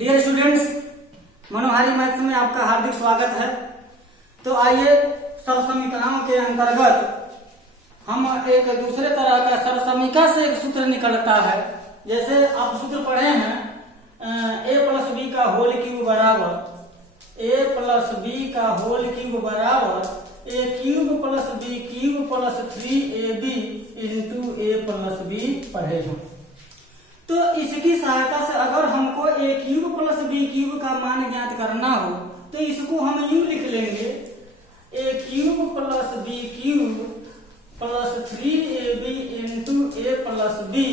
Dear students, मनोहारी maths में आपका हार्दिक स्वागत है। तो आइए सरसमीकरणों के अंतर्गत हम एक दूसरे तरह का सरसमीका से एक सूत्र निकलता है। जैसे आप सूत्र पढ़े हैं a प्लस बी का होल क्यूब बराबर a प्लस बी का होल क्यूब बराबर a cube plus B cube plus 3ab into a plus B पढ़े हैं। तो इसकी सहायता से अगर हमको a cube plus B cube का मान ज्ञात करना हो तो इसको हम यूं लिख लेंगे a cube plus B cube plus 3ab into a plus B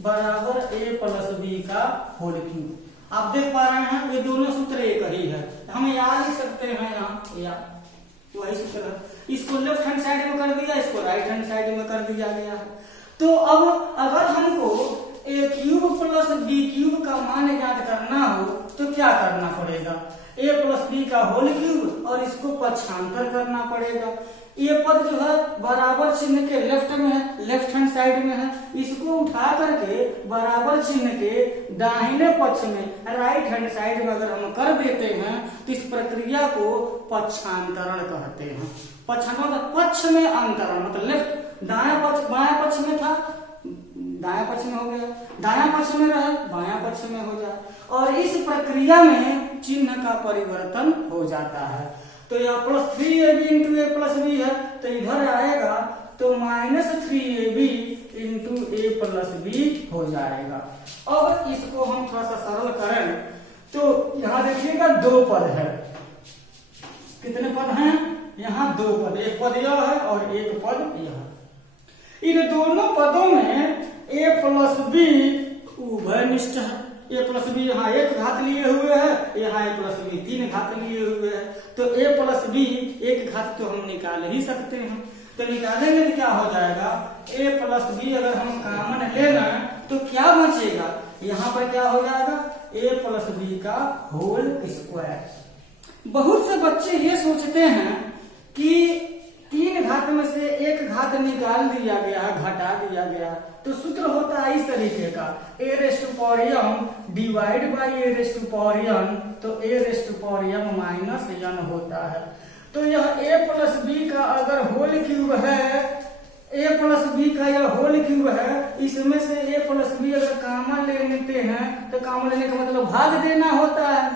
बराबर a प्लस बी का होल क्यूब। आप देख पा रहे हैं ये दोनों सूत्र एक ही है, हम याद लिख सकते हैं यहाँ या वही सूत्र है। इसको लेफ्ट हैंड साइड में कर दिया, इसको राइट हैंड साइड में कर दिया गया है। तो अब अगर हमको a cube plus B cube का मान ज्ञात करना हो तो क्या करना पड़ेगा, a प्लस बी का होल क्यूब और इसको पक्षांतर करना पड़ेगा। ये पद जो है बराबर चिन्ह के लेफ्ट में है, लेफ्ट हैंड साइड में है, इसको उठा करके बराबर चिन्ह के दाहिने पक्ष में राइट हैंड साइड में अगर हम कर देते हैं तो इस प्रक्रिया को पक्षांतरण कहते हैं। पक्षांतरण मतलब पक्ष में अंतरण, मतलब लेफ्ट दाया पक्ष बाया पक्ष में था दाया पक्ष में हो गया, दाया पक्ष में रहे बाया पक्ष में हो जाए, और इस प्रक्रिया में चिन्ह का परिवर्तन हो जाता है। तो यह प्लस 3ab इंटू ए प्लस बी है तो इधर आएगा तो माइनस 3ab इंटू ए प्लस बी हो जाएगा। अब इसको हम थोड़ा सा सरल करें तो यहाँ देखिएगा दो पद है। कितने पद हैं? यहाँ दो पद, एक पद यह है और एक पद यह। इन दोनों पदों में a प्लस बी उभयनिष्ठ है। a प्लस बी यहाँ एक घात लिए हुए है, यहाँ a प्लस बी 3 घात लिए हुए है। तो a प्लस बी एक घात तो हम निकाल ही सकते हैं। तो निकालेंगे तो क्या हो जाएगा, a प्लस बी अगर हम कॉमन ले लें तो क्या बचेगा, यहाँ पर क्या हो जाएगा a प्लस बी का होल स्क्वायर। बहुत से बच्चे ये सोचते हैं कि 3 घात में से एक घात निकाल दिया गया, घटा दिया गया, तो सूत्र होता है इस तरीके का a raised to power m divide by a raised to power n, तो a raised to power m minus n होता है। तो यह a प्लस बी का अगर होल क्यूब है, a प्लस बी का यह होल क्यूब है, इसमें से a प्लस बी अगर कॉमन ले लेते हैं तो कॉमन लेने का मतलब भाग देना होता है।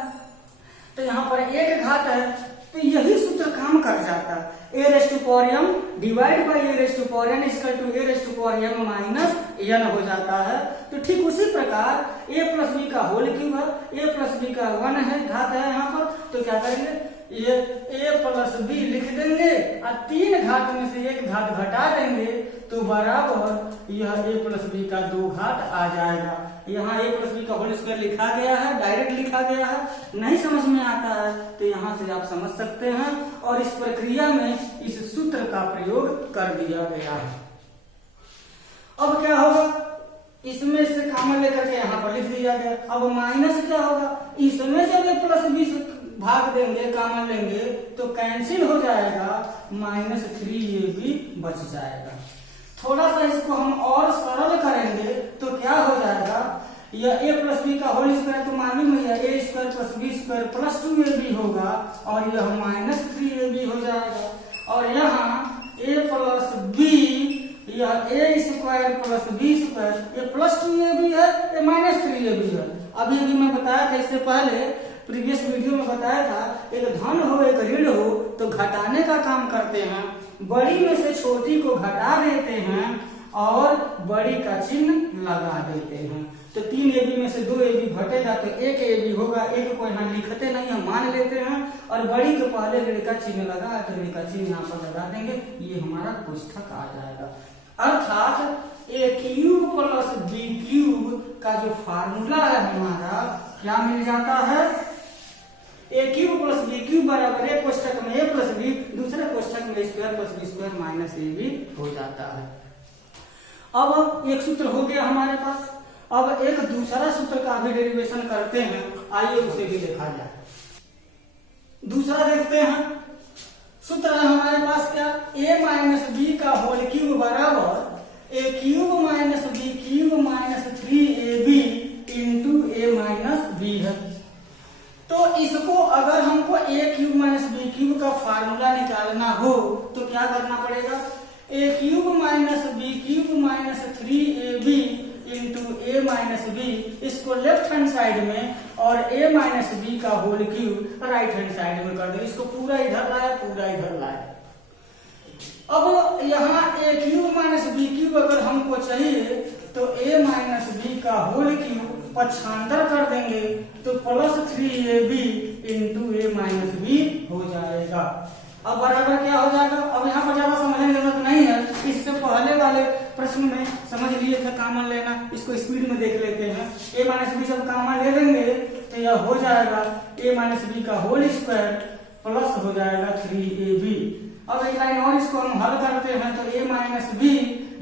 तो यहाँ पर एक घात है तो यही सूत्र काम कर जाता है, a raised to power m divide by a raised to power n equal to a raised to power m minus n हो जाता है। तो ठीक उसी प्रकार a प्लस बी का होल क्यूब है, a प्लस बी का 1 है, घात है यहाँ पर, तो क्या करेंगे ये a प्लस बी लिख देंगे और 3 घात में से एक घात घटा देंगे तो बराबर यह a प्लस बी का 2 घात आ जाएगा। यहाँ a प्लस बी का होल स्क्वायर लिखा गया है, डायरेक्ट लिखा गया है, नहीं समझ में आता है तो यहाँ से आप समझ सकते हैं और इस प्रक्रिया में इस सूत्र का प्रयोग कर दिया गया है। अब क्या होगा, इसमें से कॉमन लेकर के यहाँ पर लिख दिया गया। अब माइनस क्या होगा, इसमें जब a प्लस बी भाग देंगे कॉमन लेंगे तो कैंसिल हो जाएगा, माइनस 3ab बच जाएगा। थोड़ा सा इसको हम और सरल करेंगे तो क्या हो जाएगा, यह a प्लस बी का होल स्क्वायर तो मालूम है a square plus B square plus 2ab होगा और यह माइनस 3ab हो जाएगा। और यहाँ a प्लस बी यह a square plus B square, ये प्लस 2ab है, ये माइनस 3ab है। अभी अभी मैं बताया था, इससे पहले प्रीवियस वीडियो में बताया था, एक धन हो एक ऋण हो तो घटाने का काम करते हैं, बड़ी में से छोटी को घटा देते हैं और बड़ी का चिन्ह लगा देते हैं। तो 3ab में से 2ab घटेगा तो 1ab होगा, एक को यहाँ लिखते नहीं है, मान लेते हैं और बड़ी के पहले ऋण का चिन्ह लगा तो ऋण का चिन्ह यहाँ पर लगा देंगे, ये हमारा कोष्ठक आ जाएगा। अर्थात a cube plus B cube का जो फार्मूला है हमारा क्या मिल जाता है, a cube plus B cube बराबर एक कोष्ठक में a प्लस बी, दूसरे कोष्ठक में square plus B square minus ab हो जाता है। अब एक सूत्र हो गया हमारे पास, अब एक दूसरा सूत्र का भी डेरिवेशन करते हैं, आइए उसे भी देखा जाए। दूसरा देखते हैं, सूत्र है हमारे पास क्या, a माइनस बी का होल क्यूब बराबर a cube minus B cube minus 3ab into a minus B है। इसको लेफ्ट हैंड साइड में और a माइनस बी का whole cube right hand side में कर दो। इसको पूरा इधर लाए, पूरा इधर लाए। अब यहाँ a cube minus B cube अगर हमको चाहिए तो a माइनस बी का होल क्यूब पक्षांतर कर देंगे तो plus 3ab into a minus B हो जाएगा। अब बराबर क्या हो जाएगा? अब यहाँ पर ज्यादा समझने की जरूरत नहीं है, इससे पहले वाले प्रश्न में समझ लिए थे कॉमन लेना, इसको स्पीड में देख लेते हैं। a माइनस बी जब कॉमन ले लेंगे तो यह हो जाएगा a माइनस बी का होल स्क्वायर प्लस हो जाएगा 3ab। अब एक लाइन और इसको हम हल करते हैं तो a माइनस बी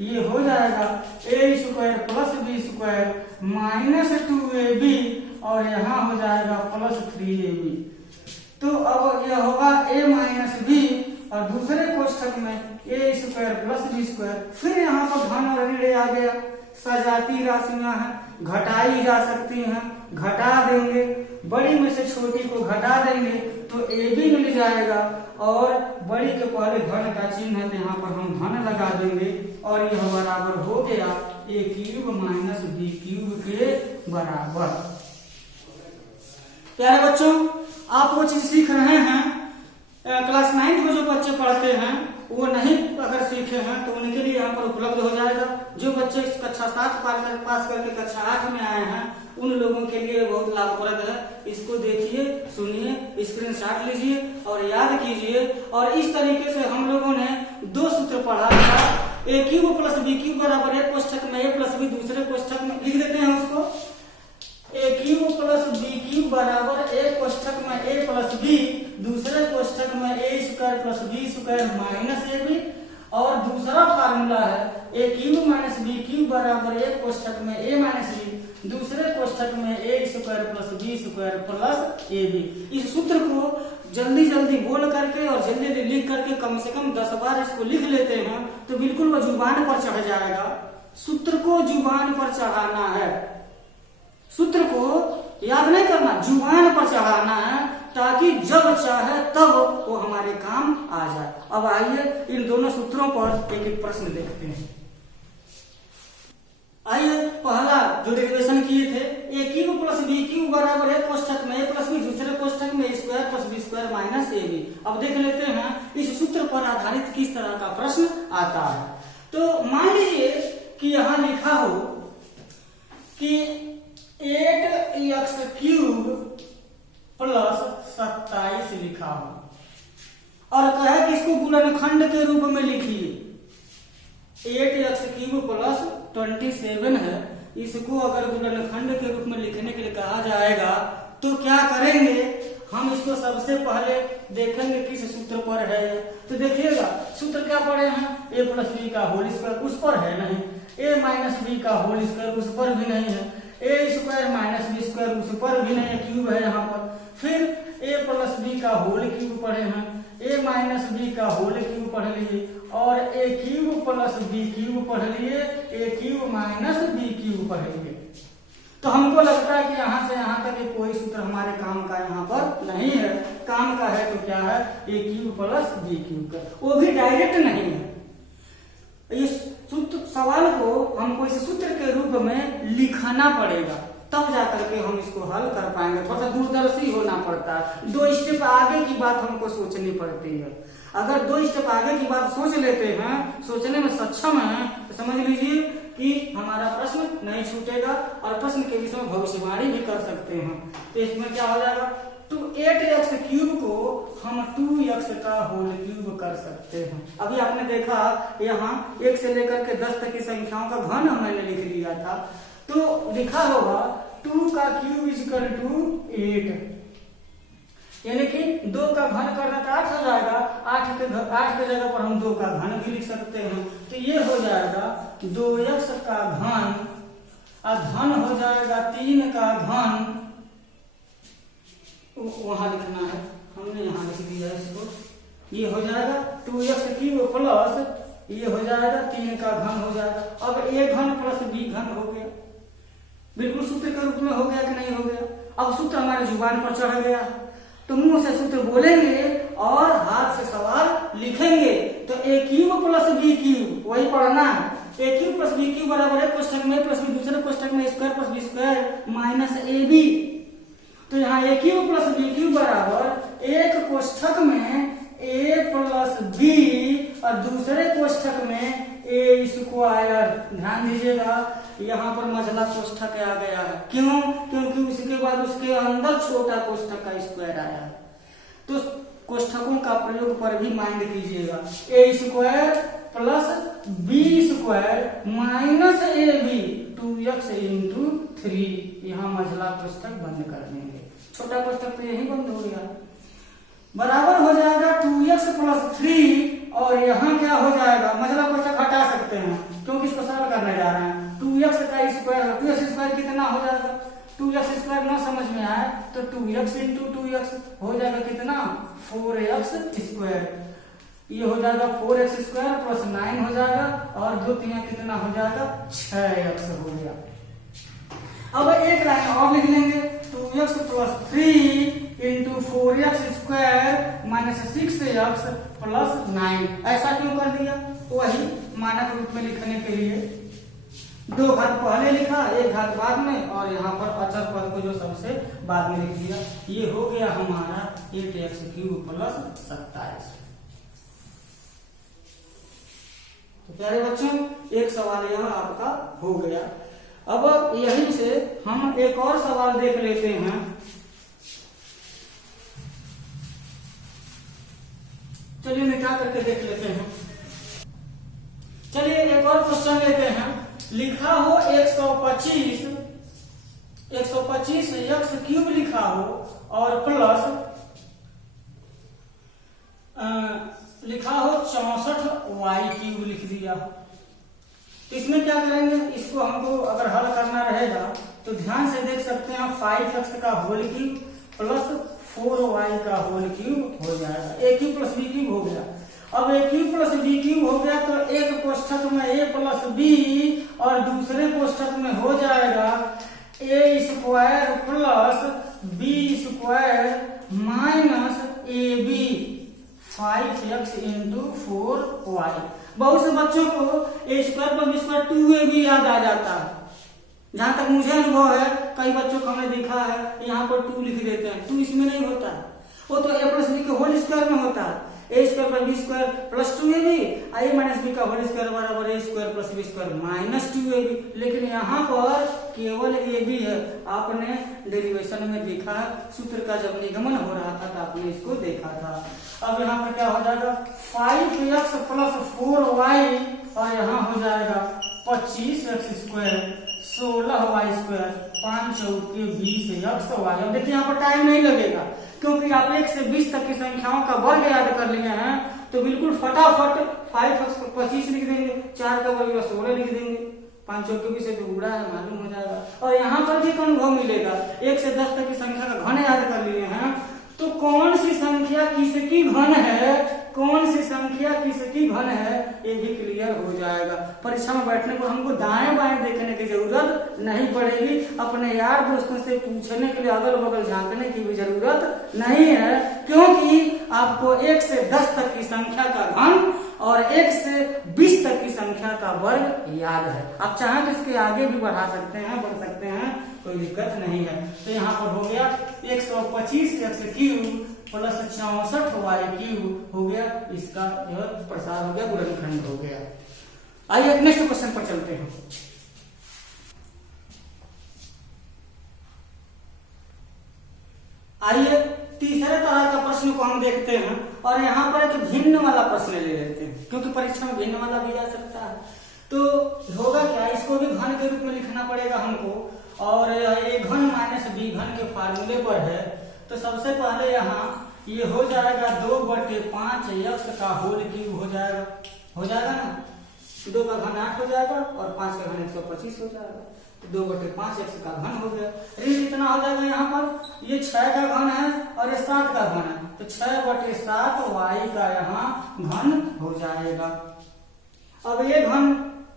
ये हो जाएगा a square plus B square minus 2ab और यहाँ हो जाएगा प्लस 3ab। तो अब यह होगा a माइनस बी और दूसरे कोष्ठक में a square plus B square. फिर यहाँ पर धन और ऋण आ गया, सजाती राशियां हैं, घटाई जा सकती हैं, घटा देंगे, बड़ी में से छोटी को घटा देंगे तो a भी मिल जाएगा और बड़ी के पहले धन का चिन्ह है तो यहाँ पर हम धन लगा देंगे और यह बराबर हो गया a cube minus B cube के बराबर। प्यारे बच्चों, आप वो चीज सीख रहे हैं, क्लास 9 में जो बच्चे पढ़ते हैं वो नहीं अगर सीखे हैं तो उनके लिए यहाँ पर उपलब्ध हो जाएगा। जो बच्चे कक्षा 7 पास करके कक्षा 8 में आए हैं उन लोगों के लिए बहुत लाभप्रद है। इसको देखिए, सुनिए, स्क्रीनशॉट लीजिए और याद कीजिए। और इस तरीके से हम लोगों ने दो सूत्र पढ़ा था, a cube plus B cube बराबर एक कोष्ठक में a प्लस बी, दूसरे कोष्ठक में लिख देते हैं उसको a cube plus B cube बराबर एक कोष्ठक में a प्लस बी, दूसरे कोष्ठक में a square plus B square minus ab। और दूसरा फार्मूला है a cube minus B cube बराबर एक कोष्ठक में a माइनस बी, दूसरे कोष्ठक में a square plus B square plus ab। इस सूत्र को जल्दी जल्दी बोल करके और जल्दी जल्दी लिख करके कम से कम 10 बार इसको लिख लेते हैं तो बिल्कुल वो जुबान पर चढ़ जाएगा। सूत्र को जुबान पर चढ़ाना है, सूत्र को याद नहीं करना, जुबान पर चढ़ाना है ताकि जब चाहे तब वो हमारे काम आ जाए। अब आइए इन दोनों सूत्रों पर एक एक प्रश्न देखते हैं। आइए पहला जो डेरिवेशन किए थे a cube plus B cube बराबर एक कोष्ठक में a प्लस बी, दूसरे कोष्ठक में square plus B square minus ab। अब देख लेते हैं इस सूत्र पर आधारित किस तरह का प्रश्न आता है। तो मान लीजिए कि यहाँ लिखा हो कि 8x क्यूब प्लस 27 लिखा हो और कहे कि इसको गुणनखंड के रूप में लिखिए। 8x क्यूब प्लस 27 है, इसको अगर गुणनखंड के रूप में लिखने के लिए कहा जाएगा तो क्या करेंगे? हम इसको सबसे पहले देखेंगे किस सूत्र पर है। तो देखिएगा सूत्र क्या पढ़े हैं, a प्लस बी का होल स्क्वायर, उस पर है नहीं, a माइनस बी का होल स्क्वायर उस पर भी नहीं है, a square minus B square उस पर भी नहीं है, क्यूब है यहाँ पर। फिर a प्लस बी का होल क्यूब पढ़े हैं, a माइनस बी का होल क्यूब पढ़ लिए और a cube plus B cube पढ़ लिए, a cube minus B cube पढ़ लिए। तो हमको लगता है कि यहाँ से यहाँ तक कोई सूत्र हमारे काम का यहाँ पर नहीं है। काम का है तो क्या है, a cube plus B cube का, वो भी डायरेक्ट नहीं है। इस सूत्र सवाल को हमको इस सूत्र के रूप में लिखना पड़ेगा, तब जाकर के हम इसको हल कर पाएंगे। थोड़ा सा दूरदर्शी होना पड़ता है, 2 स्टेप आगे की बात हमको सोचनी पड़ती है। अगर 2 स्टेप आगे की बात सोच लेते हैं, सोचने में सक्षम हैं, तो समझ लीजिए कि हमारा प्रश्न नहीं छूटेगा और प्रश्न के विषय में भविष्यवाणी भी कर सकते हैं। तो इसमें क्या हो जाएगा, तो 8x क्यूब को हम 2x का होल क्यूब कर सकते हैं। अभी आपने देखा यहाँ 1 से लेकर के 10 तक की संख्याओं का घन मैंने लिख लिया था, तो लिखा होगा 2 का क्यूब इक्वल टू 8, यानी कि 2 का घन करना तो 8 हो जाएगा, 8 के जगह पर हम 2 का घन भी लिख सकते हैं। तो ये हो जाएगा 2x का घन और घन हो जाएगा 3 का घन, वहां लिखना है, हमने यहाँ लिख दिया इसको। ये हो जाएगा 2x क्यूब प्लस ये हो जाएगा 3 का घन हो जाएगा। अब a घन प्लस b घन हो गया, बिल्कुल सूत्र के रूप में हो गया कि नहीं हो गया। अब सूत्र हमारे जुबान पर चढ़ गया, तो मुंह से सूत्र बोलेंगे और हाथ से सवाल लिखेंगे। तो a cube plus B cube वही पढ़ना है, A cube plus B cube बराबर है कोष्ठक में प्लस बी दूसरे कोष्ठक में square plus B square minus ए बी। तो यहाँ A cube plus B cube बराबर एक कोष्ठक में ए प्लस बी और दूसरे कोष्ठक में ए स्क्वायर। ध्यान दीजिएगा यहाँ पर मझला कोष्ठक आ गया है, क्यों? क्योंकि उसके बाद उसके अंदर छोटा कोष्ठक का स्क्वायर आया है। तो कोष्ठकों का प्रयोग पर भी माइंड कीजिएगा। A square plus B square minus A b 2x into 3। यहाँ मझला कोष्ठक बंद कर देंगे, छोटा कोष्ठक तो यही बंद हो गया, बराबर हो जाएगा 2x प्लस 3 और यहाँ क्या हो जाएगा, मझला कोष्ठक हटा सकते हैं क्योंकि इसको सरल करने जा रहे हैं। 2x का स्क्वायर 2x स्क्वायर कितना हो जाएगा, 2x स्क्वायर ना समझ में आए तो 2x इंटू 2x हो जाएगा कितना 4x स्क्वायर। ये हो जाएगा 4x स्क्वायर प्लस 9 हो जाएगा और दो तीन कितना हो जाएगा 6x हो गया। अब एक लाइन और लिख लेंगे 2x plus 3 into 4x square minus 6x plus 9। ऐसा क्यों कर दिया? वही मानक रूप में लिखने के लिए दो घात पहले लिखा एक घात बाद में और यहाँ पर अचर पद को जो सबसे बाद में लिख दिया। ये हो गया हमारा 8x क्यूब प्लस 27। तो प्यारे बच्चों एक सवाल यह आपका हो गया। अब यहीं से हम एक और सवाल देख लेते हैं। चलिए मैं क्या करके देख लेते हैं। चलिए एक और क्वेश्चन लेते हैं। लिखा हो 125 एक्स क्यूब लिखा हो और प्लस लिखा हो 64 वाई क्यूब लिख दिया हो। तो इसमें क्या करेंगे, इसको हमको अगर हल करना रहेगा तो ध्यान से देख सकते हैं 5x का होल क्यूब प्लस 4y का होल क्यूब हो जाएगा। ए क्यूब प्लस बी क्यूब हो गया। अब ए क्यूब प्लस बी क्यूब हो गया तो एक कोष्ठक में ए प्लस बी और दूसरे कोष्ठक में हो जाएगा a square plus B square minus A b 5x into 4y। बहुत से बच्चों को a square plus B square 2ab याद आ जाता है। जहां तक मुझे अनुभव है कई बच्चों को हमने देखा है यहाँ पर 2 लिख देते हैं, 2 इसमें नहीं होता है, वो तो ए प्लस बी के होल स्क्वायर में होता है। A square plus B square plus 2ab a minus B का होल स्क्वायर बराबर a square plus B square minus 2ab। लेकिन यहाँ पर केवल ए बी है। आपने डेरिवेशन में देखा है, सूत्र का जब निगमन हो रहा था तो आपने इसको देखा था। अब यहाँ पर क्या हो जाएगा 5x प्लस 4y और यहाँ हो जाएगा 25x स्क्वायर 16y स्क्वायर 5 चौके 20x। अब देखिए यहाँ पर टाइम नहीं लगेगा क्योंकि आप 1 से 20 तक की संख्याओं का वर्ग याद कर लिए हैं तो बिल्कुल फटाफट 5x को 25 लिख देंगे, 4 का वर्ग 16 लिख देंगे, 5 चौके 20 से तो गुणा है मालूम हो जाएगा। और यहाँ पर भी अनुभव मिलेगा 1 से 10 तक की संख्या का घन याद कर लिए हैं तो कौन सी संख्या किसकी घन है, कौन सी संख्या किसकी घन है ये भी क्लियर हो जाएगा। परीक्षा में बैठने पर हमको दाएं बाएं देखने की जरूरत नहीं पड़ेगी, अपने यार दोस्तों से पूछने के लिए अगल बगल झांकने की भी जरूरत नहीं है क्योंकि आपको 1 से 10 तक की संख्या का घन और 1 से 20 तक की संख्या का वर्ग याद है। आप चाहें तो इसके आगे भी बढ़ा सकते हैं, बढ़ सकते हैं, कोई दिक्कत नहीं है। तो यहाँ पर हो गया 125 X cube plus 64 Y cube हो गया, इसका यह प्रसार हो गया, गुणनखंड हो गया। आइए नेक्स्ट क्वेश्चन पर चलते हैं। आइए तीसरे तरह का प्रश्न को हम देखते हैं और यहाँ पर एक भिन्न वाला प्रश्न ले लेते हैं क्योंकि परीक्षा में भिन्न वाला भी आ सकता है। तो होगा क्या, इसको भी घन के रूप में लिखना पड़ेगा हमको और ये घन माइनस बी घन के फार्मूले पर है। तो सबसे पहले यहाँ ये हो जाएगा 2/5 x का होल क्यूब हो जाएगा ना, 2 का घन 8 हो जाएगा और 5 का घन 125 हो जाएगा। 2/5 x का घन हो गया। ऋण कितना हो जाएगा यहाँ पर, ये 6 का घन है और ये 7 का घन है तो 6/7 y का यहाँ घन हो जाएगा। अब ये घन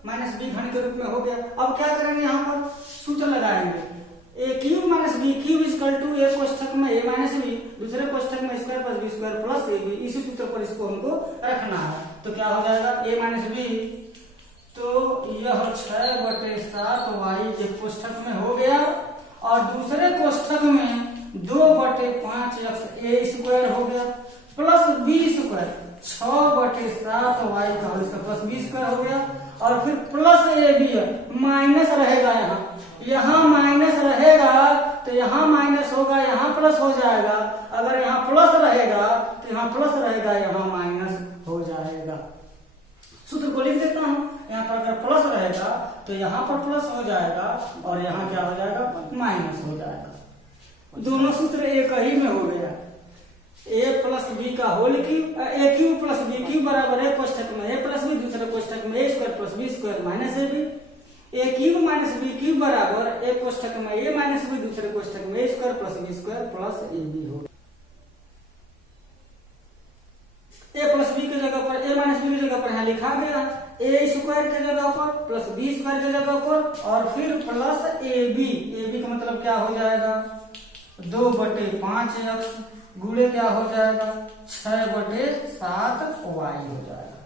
माइनस बी घन के रूप में हो गया। अब क्या करेंगे, यहाँ पर सूत्र लगाएंगे a cube minus B cube equal to a कोष्ठक में ए माइनस बी दूसरे कोष्ठक में square plus B square plus ए बी। इसी सूत्र पर इसको हमको रखना है। तो क्या हो जाएगा ए माइनस बी तो यह 6/7y एक कोष्ठक में हो गया और दूसरे कोष्ठक में 2/5x a स्क्वायर हो गया प्लस b स्क्वायर 6/7y का इसका प्लस b स्क्वायर हो गया और फिर प्लस ए बी माइनस रहेगा यहाँ माइनस रहेगा तो यहाँ माइनस होगा, यहाँ प्लस हो जाएगा। अगर यहाँ प्लस रहेगा तो यहाँ प्लस रहेगा, यहाँ माइनस हो जाएगा। सूत्र को लिख देता हूँ। यहाँ पर अगर प्लस रहेगा तो यहाँ पर प्लस हो जाएगा और यहाँ क्या हो जाएगा, माइनस हो जाएगा। दोनों सूत्र एक ही में हो गया। a प्लस बी का होल क्यूब, ए क्यूब प्लस बी क्यूब बराबर है कोष्ठक में a प्लस बी, दूसरे कोष्ठक में a square plus B square minus A B. A cube minus B cube बराबर ए कोष्ठक में a माइनस बी, दूसरे कोष्ठक में a square plus B square plus A B हो। a प्लस बी की जगह पर a माइनस बी की जगह पर यहाँ लिखा गया a स्क्वायर की जगह पर प्लस b स्क्वायर की जगह पर और फिर प्लस ए बी का मतलब क्या हो जाएगा, 2/5x गुणे क्या हो जाएगा, 6/7y हो जाएगा।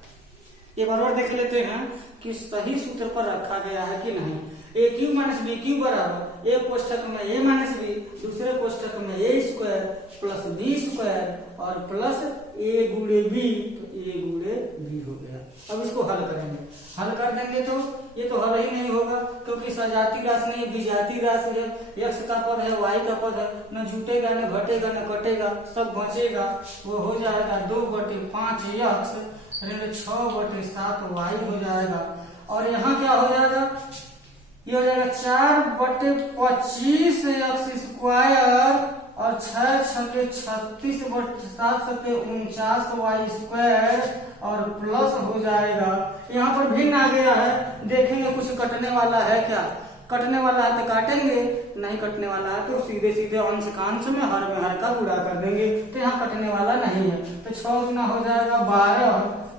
ये बराबर देख लेते हैं कि सही सूत्र पर रखा गया है कि नहीं। ए क्यूब माइनस बी क्यूब बराबर एक कोष्ठक में a माइनस बी, दूसरे कोष्ठक में a square plus b square और प्लस a गुणे b, तो a गुणे b हो गया। अब इसको हल करेंगे, हल कर देंगे तो ये तो हल ही नहीं होगा क्योंकि सजाती राशि नहीं, विजाती राशि है। x का पद है, y का पद है, न जुटेगा न घटेगा न कटेगा, सब बचेगा। वो हो जाएगा 2/5x ऋण 6/7y हो जाएगा। और यहाँ क्या हो जाएगा, ये हो जाएगा 4/25x स्क्वायर और 6×6=36/749y स्क्वायर और प्लस हो जाएगा। यहाँ पर भिन्न आ गया है, देखेंगे कुछ कटने वाला है क्या, कटने वाला है तो काटेंगे, नहीं कटने वाला है तो सीधे सीधे अंश का अंश में हर का गुणा कर देंगे। तो यहाँ कटने वाला नहीं है तो 6 गुना हो जाएगा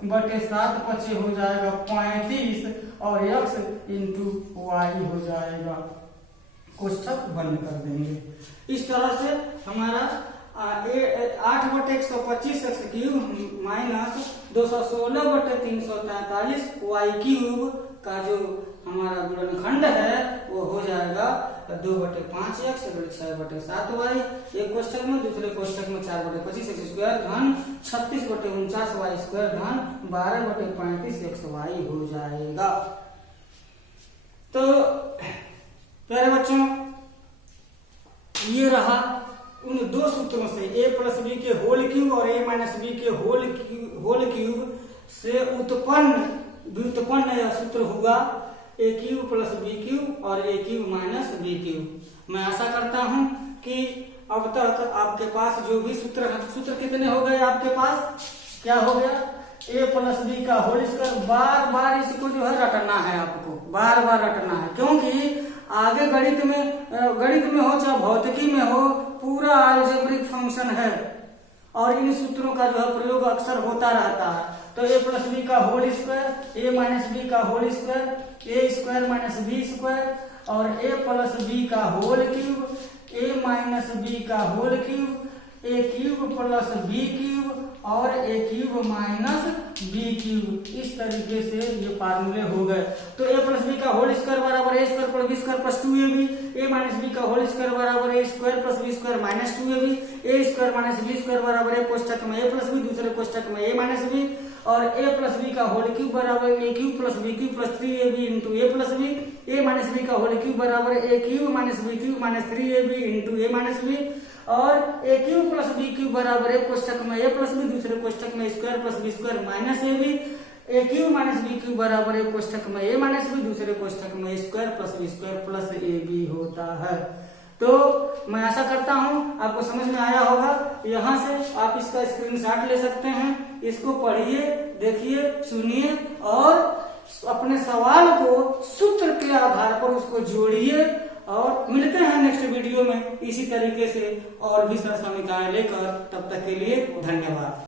12/7 25 हो जाएगा 35 और x इंटू y हो जाएगा। कोष्ठक बंद कर देंगे। इस तरह से हमारा 8/125x cube minus 216/343 y cube का जो हमारा गुणनखंड है वो हो जाएगा 2/5x 6/7y एक कोष्ठक में, दूसरे कोष्ठक में 4/25x स्क्वायर धन 36/49y स्क्वायर धन 12/35xy हो जाएगा। तो प्यारे बच्चों, ये रहा उन दो सूत्रों से a प्लस बी के होल क्यूब और a माइनस बी के होल क्यूब से व्युत्पन्न यह सूत्र हुआ a cube plus B cube और a cube minus B cube. मैं आशा करता हूं कि अब तक आपके पास जो भी सूत्र है, सूत्र कितने हो गए आपके पास, क्या हो गया, a प्लस बी का होल स्क्वायर। बार बार इसको जो है रटना है, आपको बार बार रटना है क्योंकि आगे गणित में हो चाहे भौतिकी में हो, पूरा अलजेब्रिक फंक्शन है और इन सूत्रों का जो है प्रयोग अक्सर होता रहता है। तो a प्लस बी का whole square, a minus B का whole square, a square minus B square और a प्लस बी का whole cube, a minus B का whole cube, a cube plus B cube और a cube minus B cube. इस तरीके से ये फार्मूले हो गए। तो a प्लस बी का होल स्क्वायर बराबर a square plus B square plus 2ab, a minus B का होल स्क्वायर बराबर a square plus B square minus 2ab, a square minus B square बराबर a कोष्ठक में a प्लस बी, दूसरे कोष्ठक में a माइनस बी और a plus B का होल क्यूब बराबर a cube plus B cube plus 3ab into a plus B, a minus B का होल क्यूब बराबर a cube minus B cube minus 3ab into a minus B और a cube plus B cube बराबर एक कोष्ठक में a plus B, दूसरे कोष्ठक में square plus B square minus A B, a cube minus B cube बराबर एक कोष्ठक में a माइनस बी, दूसरे कोष्ठक में square plus B square plus ए बी होता है। तो मैं आशा करता हूं आपको समझ में आया होगा। यहाँ से आप इसका स्क्रीनशॉट ले सकते हैं, इसको पढ़िए, देखिए, सुनिए और अपने सवाल को सूत्र के आधार पर उसको जोड़िए और मिलते हैं नेक्स्ट वीडियो में इसी तरीके से और भी सरल समीकरण लेकर। तब तक के लिए धन्यवाद।